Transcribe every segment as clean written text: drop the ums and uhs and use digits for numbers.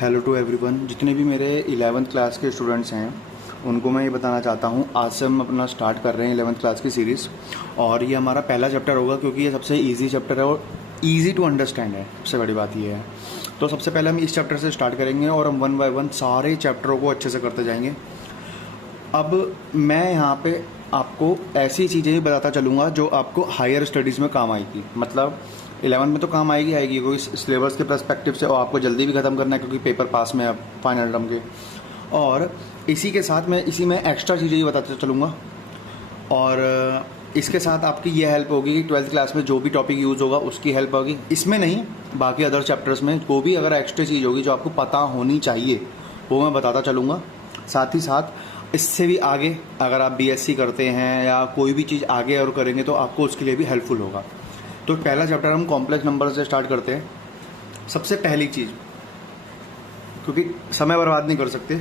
Hello to everyone. जितने भी मेरे 11th क्लास के स्टूडेंट्स हैं उनको मैं ये बताना चाहता हूँ, आज से हम अपना स्टार्ट कर रहे हैं 11th क्लास की सीरीज़। और ये हमारा पहला चैप्टर होगा क्योंकि ये सबसे इजी चैप्टर है और इजी टू अंडरस्टैंड है। सबसे बड़ी बात ये है। तो सबसे पहले हम इस चैप्टर से स्टार्ट करेंगे और हम 1 बाय 1 सारे चैप्टरों को अच्छे से करते जाएंगे। अब मैं यहाँ पे आपको ऐसी चीज़ें ही बताता चलूँगा जो आपको हायर स्टडीज़ में काम आएगी। मतलब 11 में तो काम आएगी क्योंकि सिलेबस के पर्सपेक्टिव से, और आपको जल्दी भी ख़त्म करना है क्योंकि पेपर पास में है फाइनल टर्म के। और इसी के साथ मैं इसी में एक्स्ट्रा चीज़ें ही बताते चलूँगा। और इसके साथ आपकी ये हेल्प होगी कि 12th क्लास में जो भी टॉपिक यूज़ होगा उसकी हेल्प होगी। इसमें नहीं, बाकी अदर चैप्टर्स में वो भी अगर एक्स्ट्रा चीज़ होगी जो आपको पता होनी चाहिए वो मैं बताता चलूँगा। साथ ही साथ इससे भी आगे अगर आप BSc करते हैं या कोई भी चीज़ आगे और करेंगे तो आपको उसके लिए भी हेल्पफुल होगा। तो पहला चैप्टर हम कॉम्प्लेक्स नंबर से स्टार्ट करते हैं। सबसे पहली चीज़, क्योंकि समय बर्बाद नहीं कर सकते,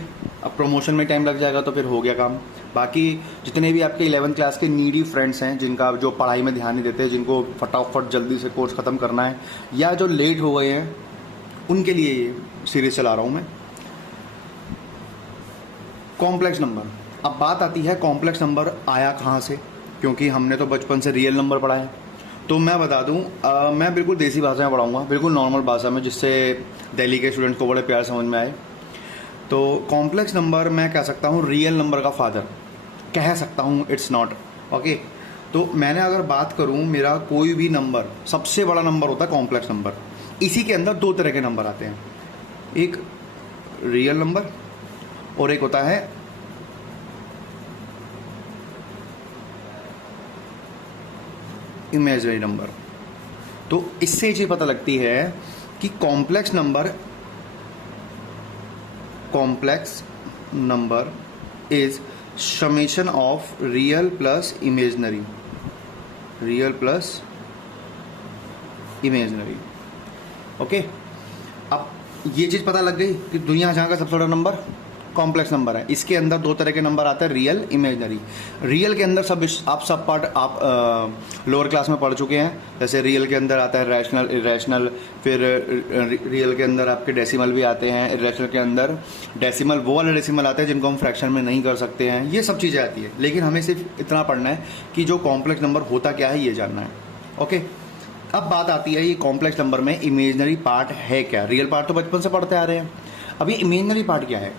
अब प्रमोशन में टाइम लग जाएगा तो फिर हो गया काम। बाकी जितने भी आपके 11th क्लास के नीडी फ्रेंड्स हैं जिनका जो पढ़ाई में ध्यान नहीं देते, जिनको फटाफट जल्दी से कोर्स ख़त्म करना है या जो लेट हो गए हैं, उनके लिए ये सीरीज चला रहा हूँ मैं। Complex number. अब बात आती है कॉम्प्लेक्स नंबर आया कहाँ से, क्योंकि हमने तो बचपन से रियल नंबर पढ़ा है। तो मैं बता दूं, मैं बिल्कुल देसी भाषा में पढ़ाऊँगा, बिल्कुल नॉर्मल भाषा में, जिससे दिल्ली के स्टूडेंट्स को बड़े प्यार समझ में आए। तो कॉम्प्लेक्स नंबर मैं कह सकता हूँ रियल नंबर का फादर कह सकता हूँ, इट्स नॉट ओके। तो मैंने अगर बात करूँ, मेरा कोई भी नंबर सबसे बड़ा नंबर होता है कॉम्प्लेक्स नंबर। इसी के अंदर दो तरह के नंबर आते हैं, एक रियल नंबर और एक होता है इमेजिनरी नंबर। तो इससे ये चीज़ पता लगती है कि complex number is summation of real plus imaginary, okay. अब ये चीज़ पता लग गई कि दुनिया जहाँ का सबसे बड़ा नंबर कॉम्प्लेक्स नंबर है। इसके अंदर दो तरह के नंबर आते हैं, रियल, इमेजिनरी। रियल के अंदर सब पार्ट आप लोअर क्लास में पढ़ चुके हैं। जैसे रियल के अंदर आता है रैशनल, इरेशनल, फिर रियल के अंदर आपके डेसिमल भी आते हैं, इरेशनल के अंदर डेसिमल, वो वाले डेसिमल आते हैं जिनको हम फ्रैक्शन में नहीं कर सकते हैं। ये सब चीज़ें आती है, लेकिन हमें सिर्फ इतना पढ़ना है कि जो कॉम्प्लेक्स नंबर होता क्या है ये जानना है, ओके। अब बात आती है ये कॉम्प्लेक्स नंबर में इमेजिनरी पार्ट है क्या। रियल पार्ट तो बचपन से पढ़ते आ रहे हैं, अभी इमेजिनरी पार्ट क्या है।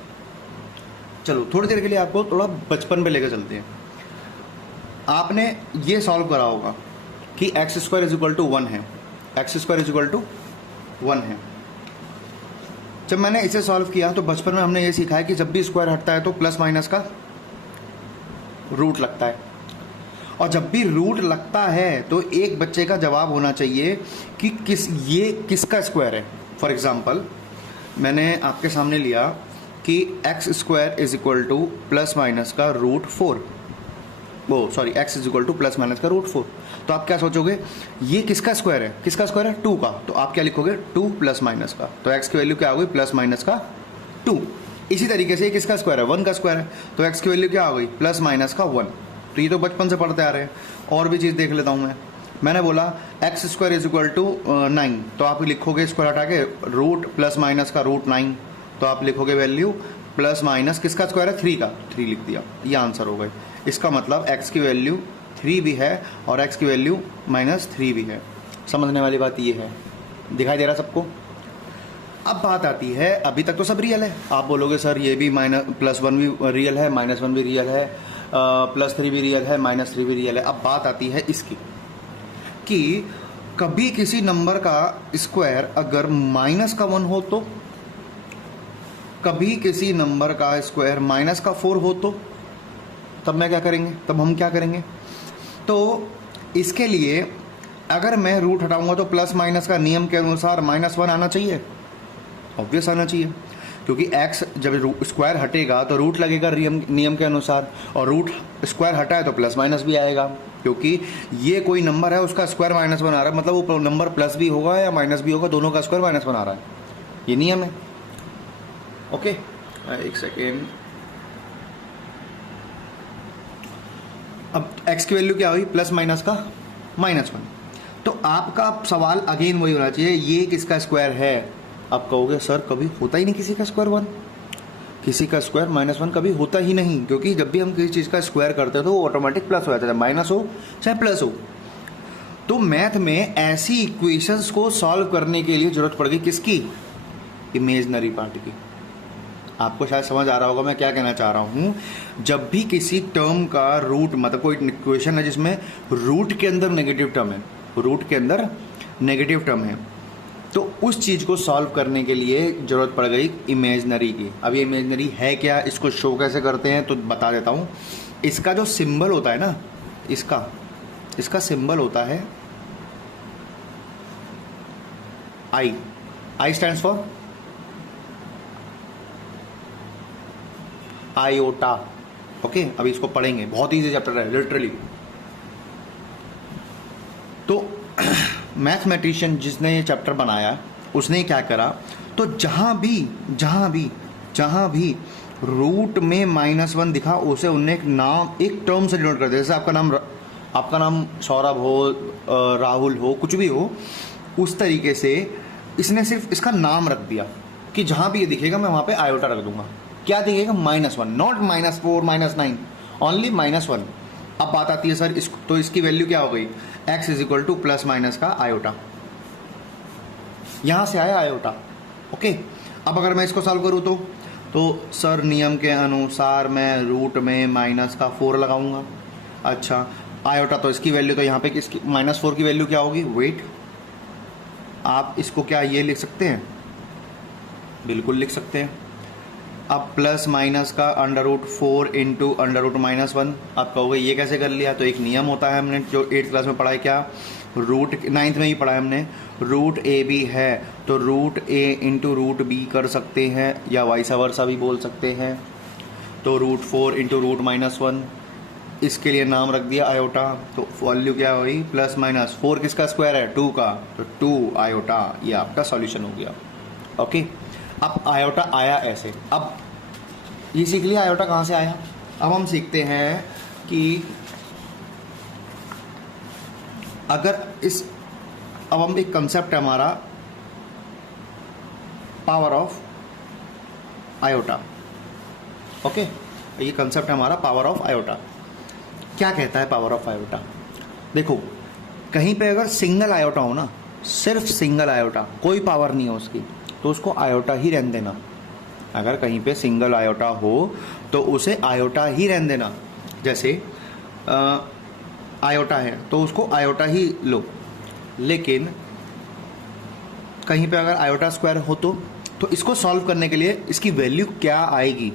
चलो थोड़ी देर के लिए आपको थोड़ा बचपन पे लेकर चलते हैं। आपने ये सॉल्व करा होगा कि x² = 1 है, x² = 1 है। जब मैंने इसे सॉल्व किया तो बचपन में हमने ये सीखा है कि जब भी स्क्वायर हटता है तो प्लस माइनस का रूट लगता है, और जब भी रूट लगता है तो एक बच्चे का जवाब होना चाहिए कि ये किसका स्क्वायर है। फॉर एग्जाम्पल मैंने आपके सामने लिया कि x² = प्लस माइनस का रूट 4, x = प्लस माइनस का रूट 4। तो आप क्या सोचोगे, ये किसका स्क्वायर है, 2 का। तो आप क्या लिखोगे, 2 प्लस माइनस का। तो x की वैल्यू क्या हो गई, प्लस माइनस का 2। इसी तरीके से ये किसका स्क्वायर है, 1 का स्क्वायर है। तो x की वैल्यू क्या हो गई, प्लस माइनस का 1। तो ये तो बचपन से पढ़ते आ रहे हैं। और भी चीज़ देख लेता हूँ मैंने बोला x² = 9, तो आप लिखोगे स्क्वायर हटा के रूट प्लस माइनस का रूट 9। तो आप लिखोगे वैल्यू प्लस माइनस किसका स्क्वायर है, 3 का, 3 लिख दिया। ये आंसर हो गए। इसका मतलब x की वैल्यू 3 भी है और x की वैल्यू -3 भी है। समझने वाली बात ये है, दिखाई दे रहा सबको। अब बात आती है, अभी तक तो सब रियल है। आप बोलोगे सर ये भी +1 भी रियल है, -1 भी रियल है, +3 भी रियल है, -3 भी रियल है। अब बात आती है इसकी कि कभी किसी नंबर का स्क्वायर अगर -1 हो तो, कभी किसी नंबर का स्क्वायर -4 हो तो, तब हम क्या करेंगे। तो इसके लिए अगर मैं रूट हटाऊंगा तो प्लस माइनस का नियम के अनुसार -1 आना चाहिए, ऑब्वियस आना चाहिए, क्योंकि x जब स्क्वायर हटेगा तो रूट लगेगा नियम के अनुसार, और रूट स्क्वायर हटा है तो प्लस माइनस भी आएगा, क्योंकि ये कोई नंबर है उसका स्क्वायर -1 आ रहा है, मतलब वो नंबर प्लस भी होगा या माइनस भी होगा, दोनों का स्क्वायर -1 आ रहा है। ये नियम है, ओके। एक सेकेंड। अब x की वैल्यू क्या हुई, प्लस माइनस का -1। तो आपका सवाल अगेन वही होना चाहिए, ये किसका स्क्वायर है, आप कहोगे सर कभी होता ही नहीं किसी का स्क्वायर 1, किसी का स्क्वायर -1 कभी होता ही नहीं, क्योंकि जब भी हम किसी चीज़ का स्क्वायर करते हैं तो वो ऑटोमेटिक प्लस हो जाता है, माइनस हो चाहे प्लस हो। तो मैथ में ऐसी इक्वेशंस को सॉल्व करने के लिए जरूरत पड़ गई किसकी? इमेजनरी पार्ट की। आपको शायद समझ आ रहा होगा मैं क्या कहना चाह रहा हूँ। जब भी किसी टर्म का रूट, मतलब कोई इक्वेशन है जिसमें रूट के अंदर नेगेटिव टर्म है, रूट के अंदर नेगेटिव टर्म है, तो उस चीज़ को सॉल्व करने के लिए ज़रूरत पड़ गई इमेजनरी की। अब ये इमेजनरी है क्या, इसको शो कैसे करते हैं तो बता देता हूँ। इसका जो सिंबल होता है ना, इसका सिंबल होता है i. I stands for iota. Okay, अभी इसको पढ़ेंगे, बहुत ईजी चैप्टर है लिटरली। तो मैथमेटिशियन जिसने ये चैप्टर बनाया उसने क्या करा, तो जहां भी रूट में -1 दिखा उसे उनने एक नाम, एक टर्म से डिनोट कर दिया। जैसे आपका नाम सौरभ हो, राहुल हो, कुछ भी हो, उस तरीके से इसने सिर्फ इसका नाम रख दिया कि जहां भी ये दिखेगा मैं वहां पे आयोटा रख दूंगा। क्या दिखेगा? -1, नॉट -4 -9, ओनली -1। अब बात आती है सर तो इसकी वैल्यू क्या हो गई? x = प्लस माइनस का आयोटा, यहां से आया आयोटा। ओके, अब अगर मैं इसको सॉल्व करूं तो सर नियम के अनुसार मैं रूट में -4 लगाऊंगा। अच्छा, आयोटा तो इसकी वैल्यू, तो यहाँ पे इसकी -4 की वैल्यू क्या होगी? वेट, आप इसको क्या ये लिख सकते हैं? बिल्कुल लिख सकते हैं। अब प्लस माइनस का √4 × √-1, आप कहोगे ये कैसे कर लिया? तो एक नियम होता है, हमने जो 8th क्लास में पढ़ा है, क्या रूट 9th में ही पढ़ा है हमने, रूट ए बी है तो रूट ए × √b कर सकते हैं, या वाइस वर्सा भी बोल सकते हैं। तो √4 × √-1, इसके लिए नाम रख दिया आयोटा। तो वैल्यू क्या हुई? प्लस माइनस 4 किसका स्क्वायर है? 2 का, तो 2 आयोटा, ये आपका सॉल्यूशन हो गया। ओके, अब आयोटा आया ऐसे। अब ये सीख लिया आयोटा कहाँ से आया। अब हम सीखते हैं कि अगर अब हम एक कंसेप्ट है हमारा पावर ऑफ आयोटा। ओके, ये कंसेप्ट है हमारा पावर ऑफ आयोटा। क्या कहता है पावर ऑफ आयोटा? देखो, कहीं पे अगर सिंगल आयोटा हो ना, सिर्फ सिंगल आयोटा, कोई पावर नहीं हो उसकी, तो उसको आयोटा ही रहने देना। अगर कहीं पे सिंगल आयोटा हो तो उसे आयोटा ही रहने देना। जैसे आयोटा है तो उसको आयोटा ही लो, लेकिन कहीं पे अगर आयोटा स्क्वायर हो तो इसको सॉल्व करने के लिए इसकी वैल्यू क्या आएगी,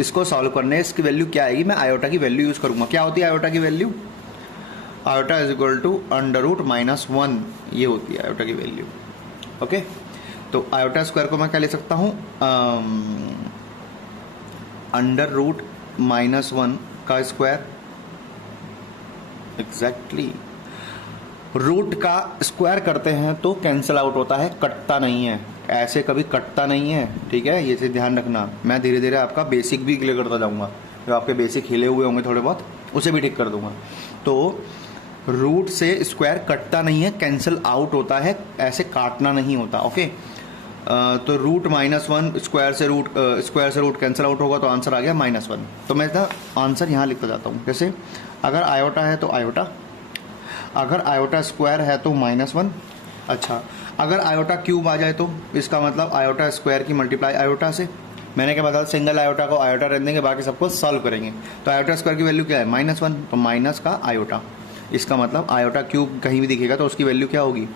इसको सॉल्व करने इसकी वैल्यू क्या आएगी, मैं आयोटा की वैल्यू यूज़ करूँगा। क्या होती है आयोटा की वैल्यू? आयोटा = √-1, ये होती है आयोटा की वैल्यू। ओके, तो आयोटा स्क्वायर को मैं क्या ले सकता हूँ? √-1 का स्क्वायर। एग्जैक्टली, रूट का स्क्वायर करते हैं तो कैंसिल आउट होता है, कटता नहीं है, ऐसे कभी कटता नहीं है। ठीक है, ये चीज़ ध्यान रखना। मैं धीरे धीरे आपका बेसिक भी क्लियर करता जाऊँगा, जो आपके बेसिक हिले हुए होंगे थोड़े बहुत, उसे भी ठीक कर दूंगा। तो रूट से स्क्वायर कटता नहीं है, कैंसिल आउट होता है, ऐसे काटना नहीं होता। ओके, तो √-1 स्क्वायर से रूट कैंसिल आउट होगा, तो आंसर आ गया -1। तो मैं इसका आंसर यहाँ लिखता जाता हूँ। जैसे अगर आयोटा है तो आयोटा, अगर आयोटा स्क्वायर है तो -1। अच्छा, अगर आयोटा क्यूब आ जाए तो इसका मतलब आयोटा स्क्वायर की मल्टीप्लाई आयोटा से। मैंने क्या बताया? सिंगल आयोटा को आयोटा रहने देंगे, बाकी सबको सॉल्व करेंगे। तो आयोटा स्क्वायर की वैल्यू क्या है? -1, तो माइनस का आयोटा। इसका मतलब आयोटा क्यूब कहीं भी दिखेगा तो उसकी वैल्यू क्या होगी?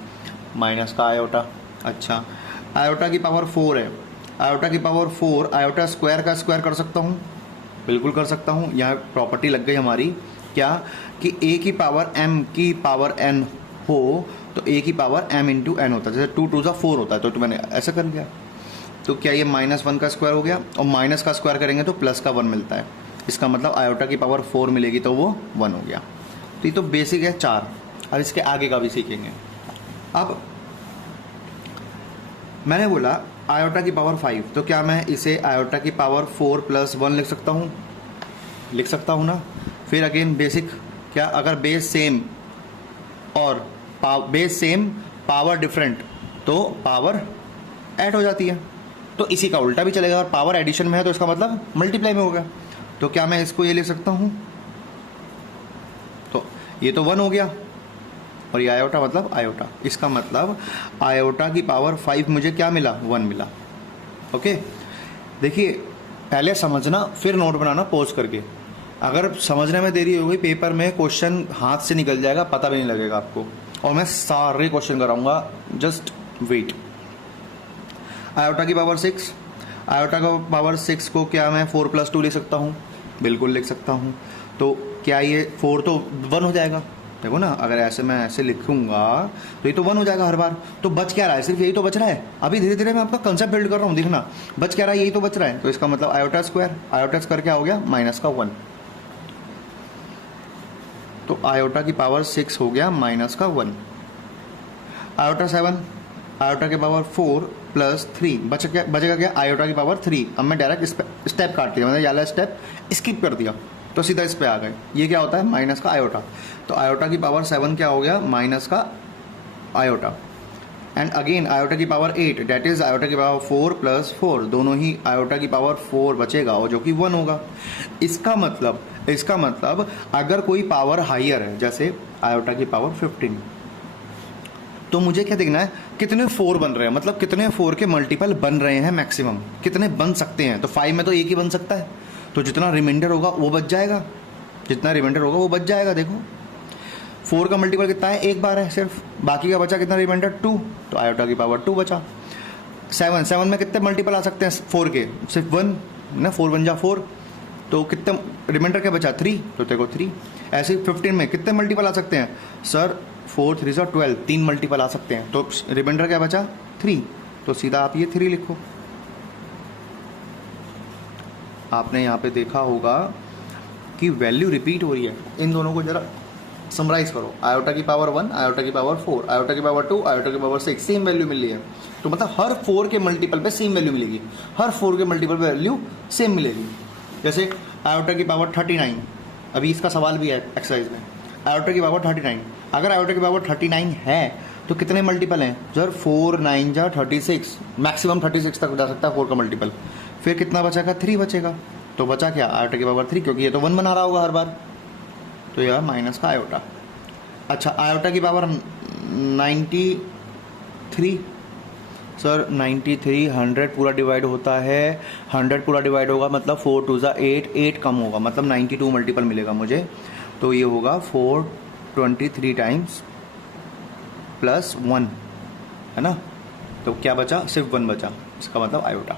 माइनस का आयोटा। अच्छा, आयोटा की पावर 4 है, आयोटा की पावर 4 आयोटा स्क्वायर का स्क्वायर कर सकता हूँ, बिल्कुल कर सकता हूँ। यहाँ प्रॉपर्टी लग गई हमारी, क्या कि a की पावर m की पावर n हो तो a की पावर m × n होता है। जैसे 2 × 2 = 4 होता है, तो मैंने ऐसा कर लिया। तो क्या ये -1 का स्क्वायर हो गया, और माइनस का स्क्वायर करेंगे तो प्लस का 1 मिलता है। इसका मतलब आयोटा की पावर 4 मिलेगी तो वो 1 हो गया। तो ये तो बेसिक है 4। अब इसके आगे का भी सीखेंगे। अब मैंने बोला आयोटा की पावर 5, तो क्या मैं इसे आयोटा की पावर 4 + 1 लिख सकता हूँ? लिख सकता हूँ ना। फिर अगेन बेसिक, क्या अगर बेस सेम और बेस सेम पावर डिफरेंट, तो पावर ऐड हो जाती है। तो इसी का उल्टा भी चलेगा, और पावर एडिशन में है तो इसका मतलब मल्टीप्लाई में होगा। तो क्या मैं इसको ये ले सकता हूँ, तो ये तो 1 हो गया, और ये आयोटा मतलब आयोटा, इसका मतलब आयोटा की पावर 5 मुझे क्या मिला, 1 मिला। ओके, देखिए पहले समझना फिर नोट बनाना पॉज करके। अगर समझने में देरी हो गई पेपर में क्वेश्चन हाथ से निकल जाएगा, पता भी नहीं लगेगा आपको, और मैं सारे क्वेश्चन कराऊंगा, जस्ट वेट। आयोटा की पावर 6, आयोटा का पावर 6 को क्या मैं 4 + 2 लिख सकता हूँ, बिल्कुल लिख सकता हूँ। तो क्या ये 4 तो 1 हो जाएगा, देखो ना, अगर ऐसे मैं ऐसे लिखूंगा तो ये तो 1 हो जाएगा हर बार। तो बच क्या रहा है, सिर्फ यही तो बच रहा है। अभी धीरे धीरे मैं आपका कंसेप्ट बिल्ड कर रहा हूँ, देखना बच क्या रहा है, यही तो बच रहा है। तो इसका मतलब आयोटा स्क्वायर, आयोटा स्क्वायर क्या हो गया, -1। तो आयोटा की पावर 6 हो गया -1। आयोटा 7, आयोटा की पावर 4 + 3 बचेगा क्या, आयोटा की पावर 3। अब मैं डायरेक्ट स्टेप काट दिया, मैंने वाला स्टेप स्किप कर दिया, तो सीधा इस पे आ गए। ये क्या होता है, माइनस का आयोटा। तो आयोटा की पावर 7 क्या हो गया, माइनस का आयोटा। एंड अगेन आयोटा की पावर 8, डेट इज आयोटा की पावर 4 + 4, दोनों ही आयोटा की पावर 4 बचेगा, और जो कि 1 होगा। इसका मतलब अगर कोई पावर हाइयर है, जैसे आयोटा की पावर 15, तो मुझे क्या देखना है, कितने 4 बन रहे हैं, मतलब कितने 4 के मल्टीपल बन रहे हैं, मैक्सिमम कितने बन सकते हैं। तो 5 में तो एक ही बन सकता है, तो जितना रिमाइंडर होगा वो बच जाएगा, जितना रिमाइंडर होगा वो बच जाएगा। देखो 4 का मल्टीपल कितना है, एक बार है सिर्फ, बाकी का बचा कितना रिमाइंडर, 2, तो आयोटा की पावर 2 बचा। 7 में कितने मल्टीपल आ सकते हैं 4 के, सिर्फ 1 ना, 4 × 4, तो कितने रिमाइंडर क्या बचा, 3, तो देखो 3। ऐसे 15 में कितने मल्टीपल आ सकते हैं, सर 4 × 3 = 12, 3 मल्टीपल आ सकते हैं, तो रिमाइंडर क्या बचा, 3, तो सीधा आप ये 3 लिखो। आपने यहाँ पे देखा होगा कि वैल्यू रिपीट हो रही है, इन दोनों को जरा समराइज करो। आयोटा की पावर 1, आयोटा की पावर 4, आयोटा की पावर 2, आयोटा की पावर 6, सेम वैल्यू मिल रही है। तो मतलब हर 4 के मल्टीपल पे सेम वैल्यू मिलेगी, हर 4 के मल्टीपल पे वैल्यू सेम मिलेगी। जैसे आयोटा की पावर 39, अभी इसका सवाल भी है एक्सरसाइज में, आयोटा की पावर 39, अगर आयोटा की पावर 39 है तो कितने मल्टीपल हैं, सर 4 × 9 = 36, मैक्सिमम 36 तक जा सकता है 4 का मल्टीपल। फिर कितना बचेगा, 3 बचेगा, तो बचा क्या, आयोटा की पावर 3, क्योंकि ये तो 1 बना रहा होगा हर बार, तो यह माइनस का आयोटा। अच्छा, आयोटा की पावर 93, सर 93, 100 पूरा डिवाइड होता है, 100 पूरा डिवाइड होगा मतलब 4 × 2 = 8, 8 कम होगा मतलब 92 मल्टीपल मिलेगा मुझे, तो ये होगा 423 टाइम्स +1, है ना। तो क्या बचा, सिर्फ 1 बचा, इसका मतलब आयोटा।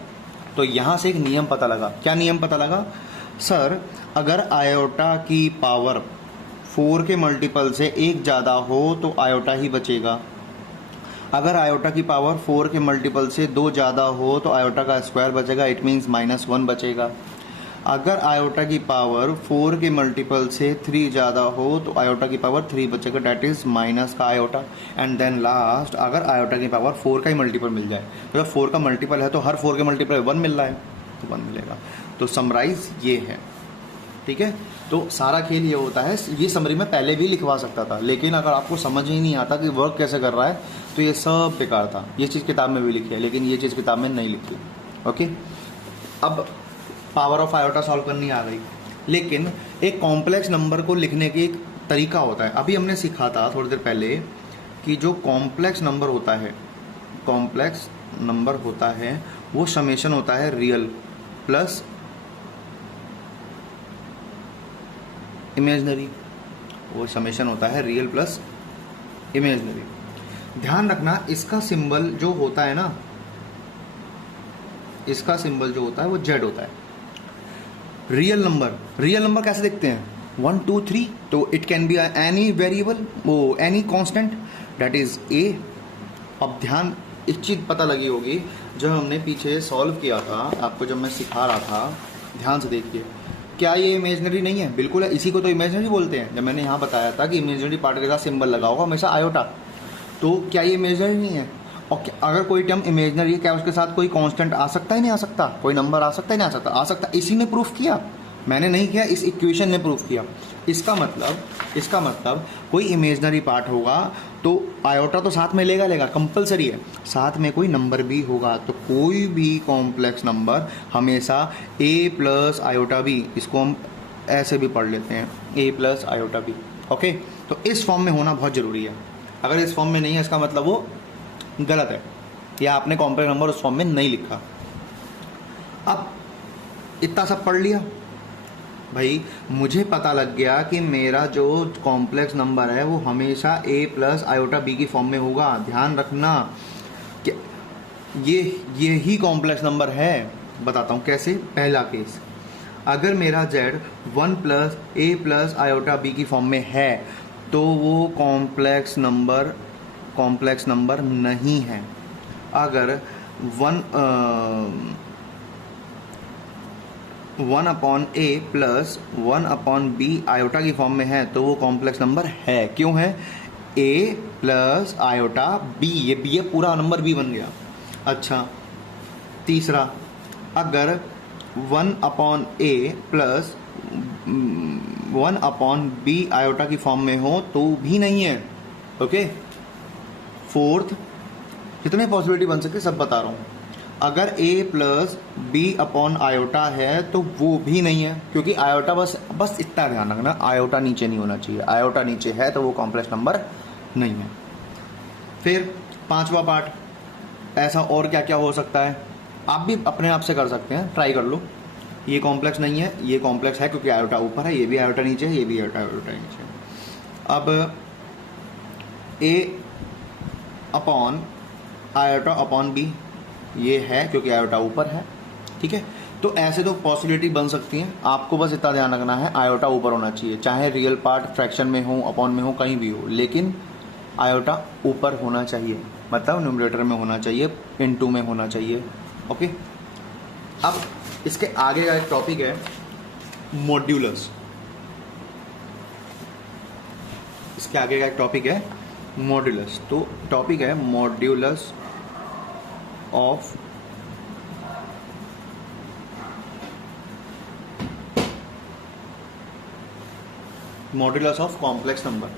तो यहाँ से एक नियम पता लगा, क्या नियम पता लगा, सर अगर आयोटा की पावर 4 के मल्टीपल से 1 ज़्यादा हो तो आयोटा ही बचेगा, अगर आयोटा की पावर 4 के मल्टीपल से 2 ज़्यादा हो तो आयोटा का स्क्वायर बचेगा, इट मीन्स -1 बचेगा। अगर आयोटा की पावर 4 के मल्टीपल से 3 ज़्यादा हो तो आयोटा की पावर 3 बचेगा, डैट इज़ माइनस का आयोटा। एंड देन लास्ट, अगर आयोटा की पावर 4 का ही मल्टीपल मिल जाए, तो जब 4 का मल्टीपल है तो हर 4 के मल्टीपल 1 मिल रहा है, तो 1 मिलेगा। तो समराइज ये है, ठीक है। तो सारा खेल ये होता है, ये समरी में पहले भी लिखवा सकता था, लेकिन अगर आपको समझ ही नहीं आता कि वर्क कैसे कर रहा है तो ये सब बेकार था। ये चीज़ किताब में भी लिखी है, लेकिन ये चीज़ किताब में नहीं लिखी। ओके, अब पावर ऑफ आयोटा सॉल्व करनी आ गई, लेकिन एक कॉम्प्लेक्स नंबर को लिखने की एक तरीका होता है। अभी हमने सीखा था थोड़ी देर पहले कि जो कॉम्प्लेक्स नंबर होता है, कॉम्प्लेक्स नंबर होता है वो समेशन होता है रियल प्लस इमेजनरी, वो समेशन होता है रियल प्लस इमेजनरी। ध्यान रखना, इसका सिंबल जो होता है ना, इसका सिंबल जो होता है वो जेड होता है। रियल नंबर कैसे देखते हैं, 1 2 3, तो it can be any variable, वो any constant, that is a. अब ध्यान, एक चीज़ पता लगी होगी, जब हमने पीछे सॉल्व किया था, आपको जब मैं सिखा रहा था, ध्यान से देखिए, क्या ये इमेजनरी नहीं है, बिल्कुल है, इसी को तो इमेजनरी बोलते हैं। जब मैंने यहाँ बताया था कि इमेजनरी पार्ट के साथ सिंबल लगा होगा हमेशा आयोटा, तो क्या ये इमेजनरी नहीं है। और अगर कोई टर्म इमेजनरी है, क्या उसके साथ कोई कांस्टेंट आ सकता है, नहीं आ सकता, कोई नंबर आ सकता है, नहीं आ सकता, आ सकता, इसी ने प्रूफ किया। मैंने नहीं किया, इस इक्वेशन ने प्रूव किया। इसका मतलब कोई इमेजनरी पार्ट होगा तो आयोटा तो साथ में लेगा कंपलसरी है, साथ में कोई नंबर भी होगा। तो कोई भी कॉम्प्लेक्स नंबर हमेशा a प्लस आयोटा बी, इसको हम ऐसे भी पढ़ लेते हैं a plus iota B. Okay, तो इस फॉर्म में होना बहुत ज़रूरी है। अगर इस फॉर्म में नहीं है इसका मतलब वो गलत है, या आपने कॉम्प्लेक्स नंबर उस फॉर्म में नहीं लिखा। अब इतना सब पढ़ लिया भाई, मुझे पता लग गया कि मेरा जो कॉम्प्लेक्स नंबर है वो हमेशा a प्लस आयोटा बी की फॉर्म में होगा। ध्यान रखना कि ये ही कॉम्प्लेक्स नंबर है। बताता हूँ कैसे। पहला केस, अगर मेरा z 1 plus a plus iota B की फॉर्म में है तो वो कॉम्प्लेक्स नंबर नहीं है। अगर 1 अपॉन ए प्लस 1 अपॉन बी आयोटा की फॉर्म में है तो वो कॉम्प्लेक्स नंबर है। क्यों है? a प्लस आयोटा b, ये b है, पूरा नंबर b बन गया। अच्छा, तीसरा, अगर 1 upon a plus 1 upon b iota की फॉर्म में हो तो भी नहीं है। ओके, फोर्थ, कितने पॉसिबिलिटी बन सकती सब बता रहा हूँ। अगर a plus B upon iota है तो वो भी नहीं है, क्योंकि आयोटा बस इतना ध्यान रखना, आयोटा नीचे नहीं होना चाहिए। आयोटा नीचे है तो वो कॉम्प्लेक्स नंबर नहीं है। फिर पांचवा पार्ट, ऐसा और क्या क्या हो सकता है, आप भी अपने आप से कर सकते हैं, ट्राई कर लो। ये कॉम्प्लेक्स नहीं है, ये कॉम्प्लेक्स है क्योंकि आयोटा ऊपर है, ये भी आयोटा नीचे है, ये भी आयोटा नीचे है। अब a upon iota upon B, ये है क्योंकि आयोटा ऊपर है। ठीक है, तो ऐसे तो पॉसिबिलिटी बन सकती हैं। आपको बस इतना ध्यान रखना है, आयोटा ऊपर होना चाहिए, चाहे रियल पार्ट फ्रैक्शन में हो, अपॉन में हो, कहीं भी हो, लेकिन आयोटा ऊपर होना चाहिए, मतलब न्यूमरेटर में होना चाहिए, इनटू में होना चाहिए। ओके, अब इसके आगे का एक टॉपिक है मॉड्यूलस। इसके आगे का एक टॉपिक है मॉड्यूलस। तो टॉपिक है मॉड्यूलस ऑफ कॉम्प्लेक्स नंबर।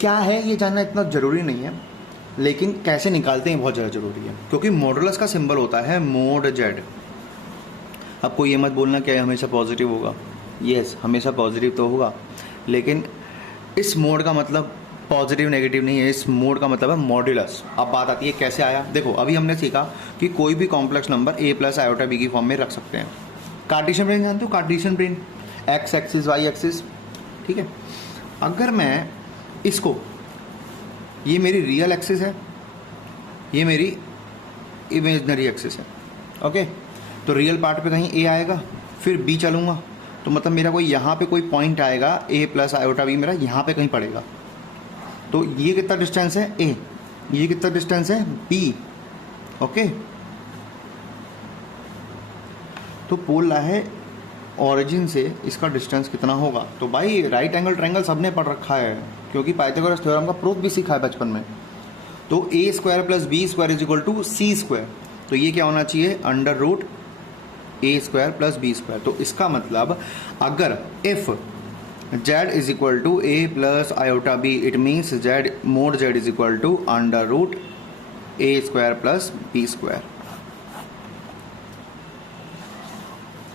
क्या है ये जानना इतना जरूरी नहीं है, लेकिन कैसे निकालते हैं बहुत ज़्यादा जरूरी है, क्योंकि मॉड्यूलस का सिंबल होता है मोड जेड। आपको ये मत बोलना कि हमेशा पॉजिटिव होगा, यस हमेशा पॉजिटिव तो होगा, लेकिन इस मोड का मतलब पॉजिटिव नेगेटिव नहीं है, इस मोड का मतलब है मॉड्यूलस। अब बात आती है कैसे आया। देखो, अभी हमने सीखा कि कोई भी complex number a plus iota B की फॉर्म में रख सकते हैं। कार्टेशियन ब्रेन जानते हो? Cartesian brain, X axis Y axis. ठीक है, अगर मैं इसको, ये मेरी रियल एक्सिस है, ये मेरी इमेजनरी एक्सिस है। ओके, तो रियल पार्ट पे कहीं a आएगा, फिर b चलूँगा तो मतलब मेरा कोई यहाँ पे कोई पॉइंट आएगा, a प्लस आयोटा बी मेरा यहाँ पे कहीं पड़ेगा। तो ये कितना डिस्टेंस है a, ये कितना डिस्टेंस है b। ओके, तो बोल रहा है ओरिजिन से इसका डिस्टेंस कितना होगा। तो भाई राइट एंगल ट्रायंगल सबने पढ़ रखा है, क्योंकि पाइथागोरस थ्योरम का प्रूफ भी सीखा है बचपन में। तो a square plus B square is equal to C square, तो ये क्या होना चाहिए, under root a square plus B square. तो इसका मतलब अगर if z is equal to a plus iota b, it means z mod z is equal to under root a square plus B square.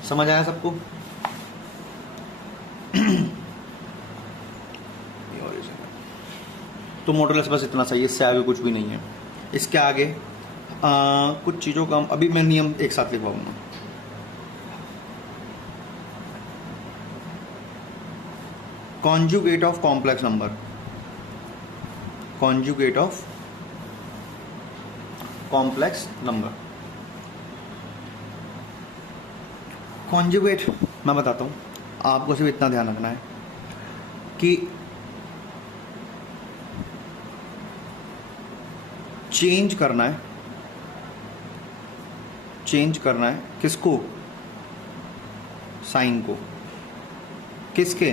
समझ आया सबको? तो modulus बस इतना सही है, इससे आगे कुछ भी नहीं है। इसके आगे कुछ चीज़ों का अभी मैं नियम एक साथ लिखवाऊंगा। Conjugate of complex number, conjugate of complex number. Conjugate मैं बताता हूँ, आपको सिर्फ इतना ध्यान रखना है कि चेंज करना है किसको, साइन को। किसके?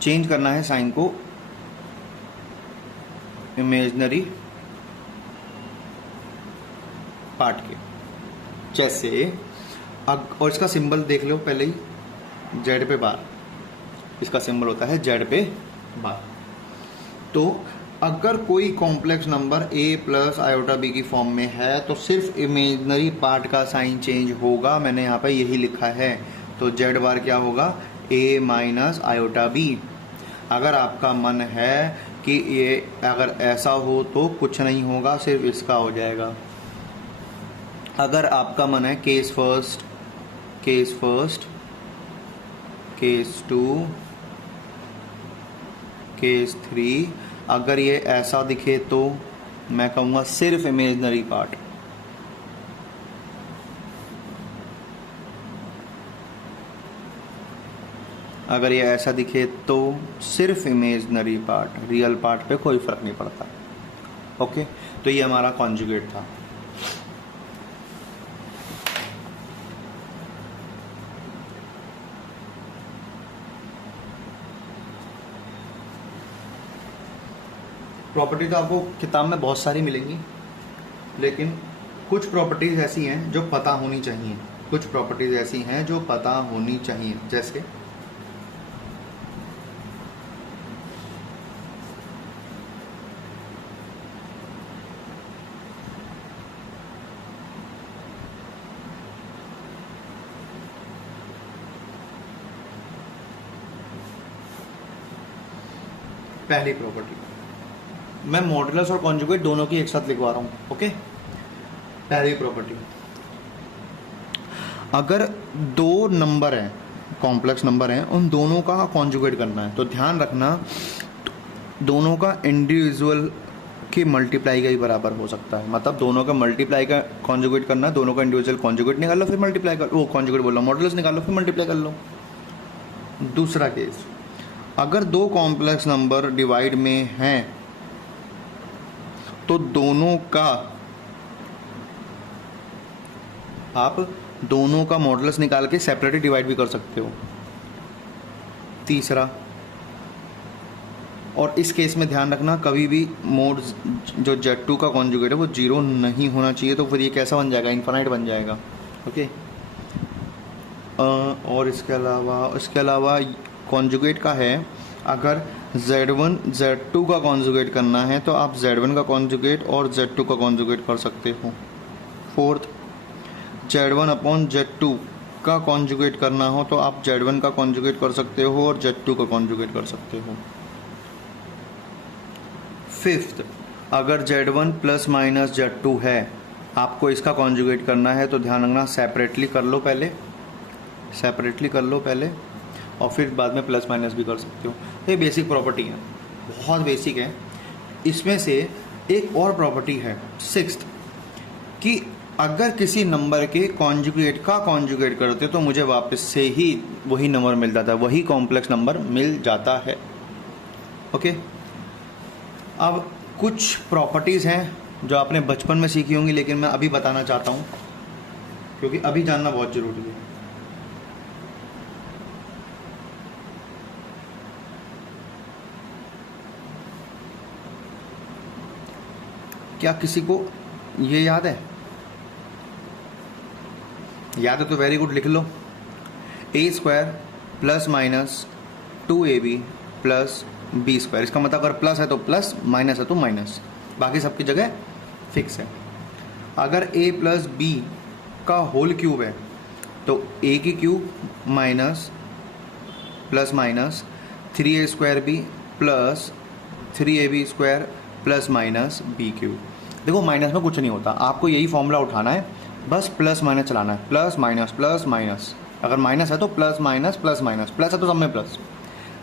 चेंज करना है साइन को इमेजिनरी पार्ट के। जैसे और इसका सिंबल देख लो पहले ही, जेड पे बार, इसका सिंबल होता है जेड पे बार। तो अगर कोई complex number a plus iota B की फॉर्म में है तो सिर्फ इमेजिनरी पार्ट का साइन चेंज होगा, मैंने यहाँ पे यही लिखा है। तो जेड बार क्या होगा, a माइनस आयोटा बी। अगर आपका मन है कि ये अगर ऐसा हो तो कुछ नहीं होगा, सिर्फ इसका हो जाएगा। अगर आपका मन है case first, case first, case two, case three, अगर ये ऐसा दिखे तो मैं कहूँगा सिर्फ इमेजिनरी पार्ट। अगर ये ऐसा दिखे तो सिर्फ इमेजिनरी पार्ट, रियल पार्ट पे कोई फर्क नहीं पड़ता। ओके, तो ये हमारा कॉन्जुगेट था। प्रॉपर्टी तो आपको किताब में बहुत सारी मिलेंगी, लेकिन कुछ प्रॉपर्टीज ऐसी हैं जो पता होनी चाहिए, कुछ प्रॉपर्टीज ऐसी हैं जो पता होनी चाहिए। जैसे पहली प्रॉपर्टी, मैं मॉडुलस और कॉन्जुगेट दोनों की एक साथ लिखवा रहा हूँ। ओके, पहली प्रॉपर्टी, अगर दो नंबर हैं, कॉम्प्लेक्स नंबर हैं, उन दोनों का कॉन्जुगेट करना है तो ध्यान रखना दोनों का इंडिविजुअल के मल्टीप्लाई का ही बराबर हो सकता है। मतलब दोनों का मल्टीप्लाई का कॉन्जुगेट करना है, दोनों का इंडिविजुअल कॉन्जुगेट निकालो फिर मल्टीप्लाई कर, वो कॉन्जुगेट बोल रहा हूँ, मॉडुलस निकालो फिर मल्टीप्लाई कर लो। दूसरा केस, अगर दो कॉम्प्लेक्स नंबर डिवाइड में हैं तो दोनों का, आप दोनों का मॉडुलस निकाल के सेपरेटली डिवाइड भी कर सकते हो। तीसरा, और इस केस में ध्यान रखना कभी भी मोड जो Z2 का कॉन्जुगेट है वो 0 नहीं होना चाहिए, तो फिर ये कैसा बन जाएगा, इन्फिनाइट बन जाएगा। ओके, और इसके अलावा कॉन्जुगेट का है, अगर Z1 Z2 का कॉन्जुगेट करना है तो आप Z1 का कॉन्जुगेट और Z2 का कॉन्जुगेट कर सकते हो। फोर्थ, Z1 अपॉन Z2 का कॉन्जुगेट करना हो तो आप Z1 का कॉन्जुगेट कर सकते हो और Z2 का कॉन्जुगेट कर सकते हो। फिफ्थ, अगर Z1 प्लस माइनस Z2 है, आपको इसका कॉन्जुगेट करना है तो ध्यान रखना सेपरेटली कर लो पहले, सेपरेटली कर लो पहले, और फिर बाद में प्लस माइनस भी कर सकते हो। ये बेसिक प्रॉपर्टी है, बहुत बेसिक है। इसमें से एक और प्रॉपर्टी है सिक्स्थ, कि अगर किसी नंबर के कॉन्जुगेट का कॉन्जुगेट करते तो मुझे वापस से ही वही नंबर मिल जाता है, वही कॉम्प्लेक्स नंबर मिल जाता है। ओके, अब कुछ प्रॉपर्टीज़ हैं जो आपने बचपन में सीखी होंगी, लेकिन मैं अभी बताना चाहता हूँ क्योंकि अभी जानना बहुत ज़रूरी है। क्या किसी को ये याद है? याद है तो वेरी गुड, लिख लो। a² plus minus 2ab plus b²। इसका मतलब अगर प्लस है तो प्लस, माइनस है तो माइनस, बाकी सबकी जगह फिक्स है। अगर a प्लस b का होल क्यूब है तो a की cube minus plus minus 3a² plus 3ab² plus minus b³। देखो माइनस में कुछ नहीं होता, आपको यही फॉर्मूला उठाना है, बस प्लस माइनस चलाना है, प्लस माइनस प्लस माइनस। अगर माइनस है तो plus minus plus minus, plus है तो सब में प्लस।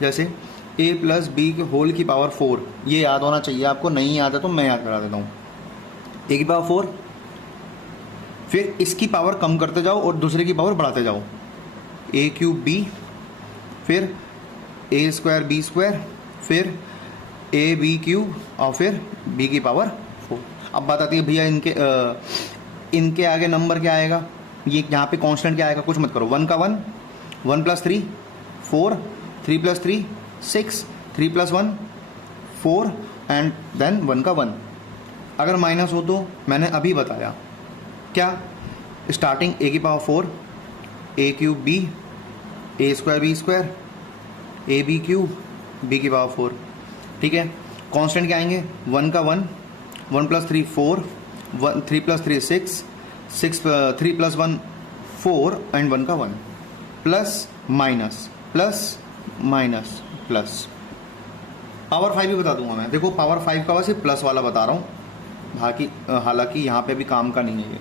जैसे a प्लस बी के होल की पावर 4, ये याद होना चाहिए आपको, नहीं याद है तो मैं याद करा देता हूँ। a की पावर 4, फिर इसकी पावर कम करते जाओ और दूसरे की पावर बढ़ाते जाओ, a³ b, फिर a² b², फिर ab³ और फिर b की पावर 4। अब बात आती है भैया इनके आगे नंबर क्या आएगा, ये यहाँ पे कांस्टेंट क्या आएगा, कुछ मत करो। 1 का 1, 1 plus 3 4, 3 plus 3 6, 3 plus 1 4 and then 1 का 1। अगर माइनस हो तो मैंने अभी बताया क्या, स्टार्टिंग ए की power 4, a cube b, a square b square, a b cube, b की पावर 4। ठीक है, कांस्टेंट क्या आएंगे? 1 का 1, 1 + 3 4, 3 + 3 6, 3 + 1 4 एंड 1 का 1, plus minus plus minus plus. Power 5 भी बता दूंगा मैं। देखो पावर 5 का वैसे प्लस वाला बता रहा हूँ, हालांकि यहाँ पे भी काम का नहीं है ये।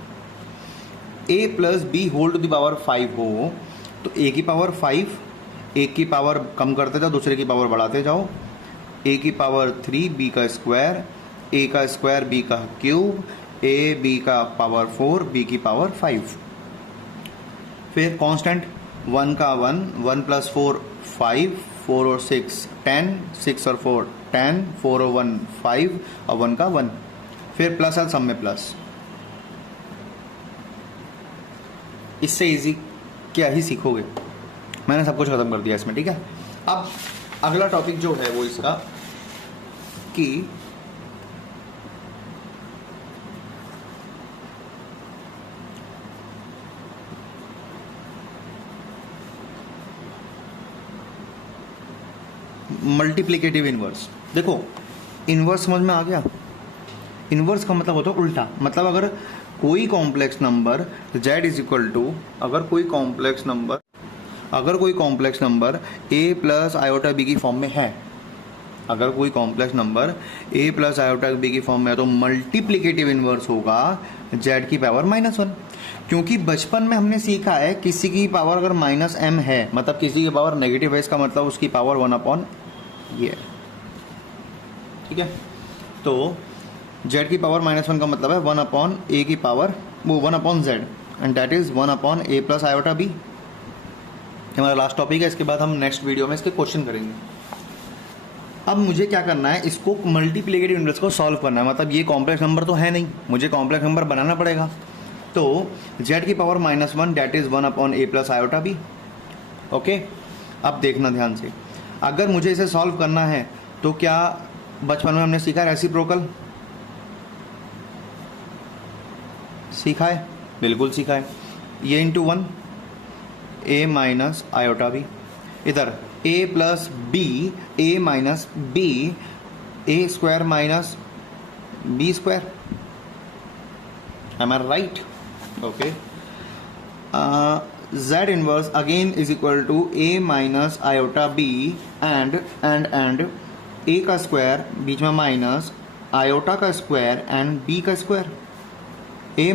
a + b whole to the power 5 हो तो a की पावर 5, एक की पावर कम करते जाओ, दूसरे की पावर बढ़ाते जाओ। a की पावर 3, b का स्क्वायर, a का स्क्वायर, b का क्यूब, a b का पावर 4, b की पावर 5। फिर कांस्टेंट 1 का 1, 1 + 4 5, 4 और 6 10, 6 और 4 10, 4 और 1 5 और 1 का 1। फिर प्लस है, सब में प्लस। इससे इजी क्या ही सीखोगे। मैंने सब कुछ खत्म कर दिया इसमें। ठीक है, अब अगला टॉपिक जो है वो इसका कि मल्टीप्लिकेटिव इनवर्स। देखो इनवर्स समझ में आ गया। इनवर्स का मतलब होता है उल्टा। मतलब अगर कोई कॉम्प्लेक्स नंबर z = अगर कोई कॉम्प्लेक्स नंबर a + i/b की फॉर्म में है, अगर कोई कॉम्प्लेक्स नंबर a + i/b की फॉर्म में है तो मल्टीप्लिकेटिव इनवर्स होगा z की पावर -1। क्योंकि बचपन में हमने सीखा है किसी की पावर अगर -m है, मतलब किसी की पावर नेगेटिव है, इसका मतलब उसकी पावर 1/, ये। ठीक है, तो z की पावर -1 का मतलब है 1/a की पावर, वो 1/z, and that is 1/a + i/b। हमारा लास्ट टॉपिक है। इसके बाद हम नेक्स्ट वीडियो में इसके क्वेश्चन करेंगे। अब मुझे क्या करना है, इसको मल्टीप्लिकेटिव इनवर्स को सॉल्व करना है। मतलब ये कॉम्प्लेक्स नंबर तो है नहीं, मुझे कॉम्प्लेक्स नंबर बनाना पड़ेगा। तो z की power -1 that is 1/a + i/b। Okay, अब देखना ध्यान से, अगर मुझे इसे सॉल्व करना है तो क्या बचपन में हमने सीखा रेसिप्रोकल? सीखा है, बिल्कुल सीखा है। ये × 1 a - i/b, इधर a + b, a - b, a² - b²। am I right? Okay. Z inverse again is equal to a - i/b and a का स्क्वायर बीच में माइनस, आयोटा का स्क्वायर एंड b का स्क्वायर। a -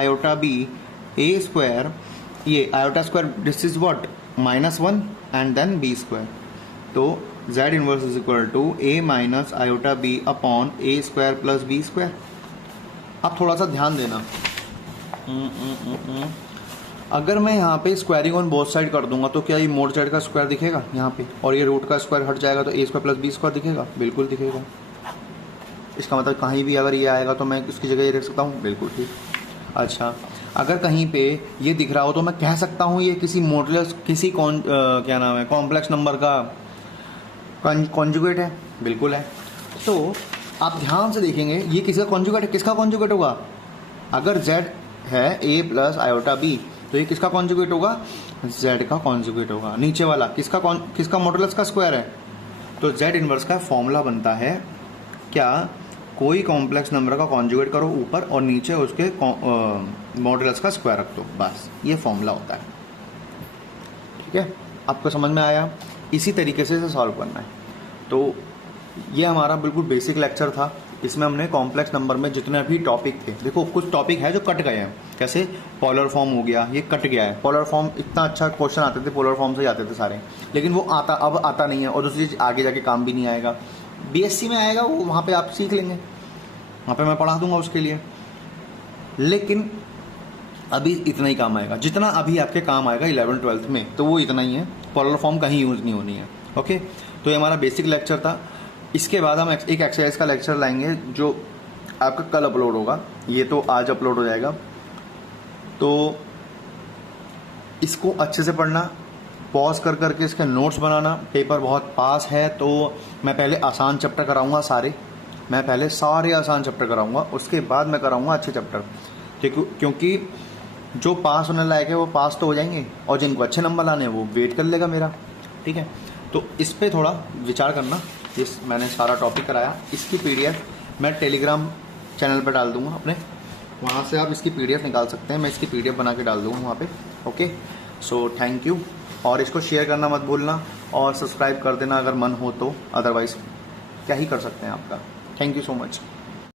i/b a², ये iota square this is what -1 and then b²। तो Z inverse is equal to a - i/b upon a² + b²। अब थोड़ा सा ध्यान देना, अगर मैं यहाँ पे स्क्वायरिंग ऑन बोथ साइड कर दूंगा तो क्या ये मोड साइड का स्क्वायर दिखेगा यहाँ पे, और ये रूट का स्क्वायर हट जाएगा तो a² + b² दिखेगा? बिल्कुल दिखेगा। इसका मतलब कहीं भी अगर ये आएगा तो मैं इसकी जगह ये रख सकता हूँ, बिल्कुल ठीक। अच्छा, अगर कहीं पे ये दिख रहा हो तो मैं कह सकता हूँ ये किसी मॉडुलस, किसी क्या नाम है, कॉम्प्लेक्स नंबर का कॉन्जुगेट है, बिल्कुल है। तो आप ध्यान से देखेंगे ये किसका कॉन्जुगेट है? किसका कॉन्जुगेट होगा? अगर z है a + i/b तो ये किसका कॉन्जुगेट होगा? z का कॉन्जुगेट होगा। नीचे वाला किसका मॉडुलस का स्क्वायर है? तो z इनवर्स का फॉर्मूला बनता है क्या, कोई कॉम्प्लेक्स नंबर का कॉन्जुगेट करो ऊपर और नीचे उसके मॉडुलस का स्क्वायर रख दो, बस ये फॉर्मूला होता है। ठीक है, आपको समझ में आया? इसी तरीके से इसे सॉल्व करना है। तो ये हमारा बिल्कुल बेसिक लेक्चर था। इसमें हमने कॉम्प्लेक्स नंबर में जितने भी टॉपिक थे, देखो कुछ टॉपिक है जो कट गए हैं, जैसे पोलर फॉर्म हो गया, ये कट गया है। पोलर फॉर्म इतना अच्छा क्वेश्चन आते थे, पोलर फॉर्म से ही आते थे सारे, लेकिन वो अब आता नहीं है, और दूसरी चीज़ आगे जाके काम भी नहीं आएगा। बीएससी में आएगा वो, वहाँ पे आप सीख लेंगे, वहाँ पे मैं पढ़ा दूंगा उसके लिए, लेकिन अभी इतना ही काम आएगा जितना अभी आपके काम आएगा 11th-12th में, तो वो इतना ही है। पोलर फॉर्म कहीं यूज़ नहीं होनी है। ओके, तो ये हमारा बेसिक लेक्चर था। इसके बाद हम एक एक्सरसाइज का लेक्चर लाएंगे जो आपका कल अपलोड होगा, ये तो आज अपलोड हो जाएगा। तो इसको अच्छे से पढ़ना, पॉज कर करके इसके नोट्स बनाना। पेपर बहुत पास है तो मैं पहले आसान चैप्टर कराऊंगा सारे, मैं पहले सारे आसान चैप्टर कराऊंगा, उसके बाद मैं कराऊंगा अच्छे चैप्टर, क्योंकि जो पास होने लायक है वो पास तो हो जाएंगे, और जिनको अच्छे नंबर लाने हैं वो वेट कर लेगा मेरा, ठीक है। तो इस पर थोड़ा विचार करना। इस मैंने सारा टॉपिक कराया, इसकी पीडीएफ मैं टेलीग्राम चैनल पर डाल दूंगा अपने, वहाँ से आप इसकी पीडीएफ निकाल सकते हैं, मैं इसकी पीडीएफ बना के डाल दूंगा वहाँ पे। ओके, सो थैंक यू, और इसको शेयर करना मत भूलना, और सब्सक्राइब कर देना अगर मन हो तो, अदरवाइज क्या ही कर सकते हैं आपका। Thank you so much.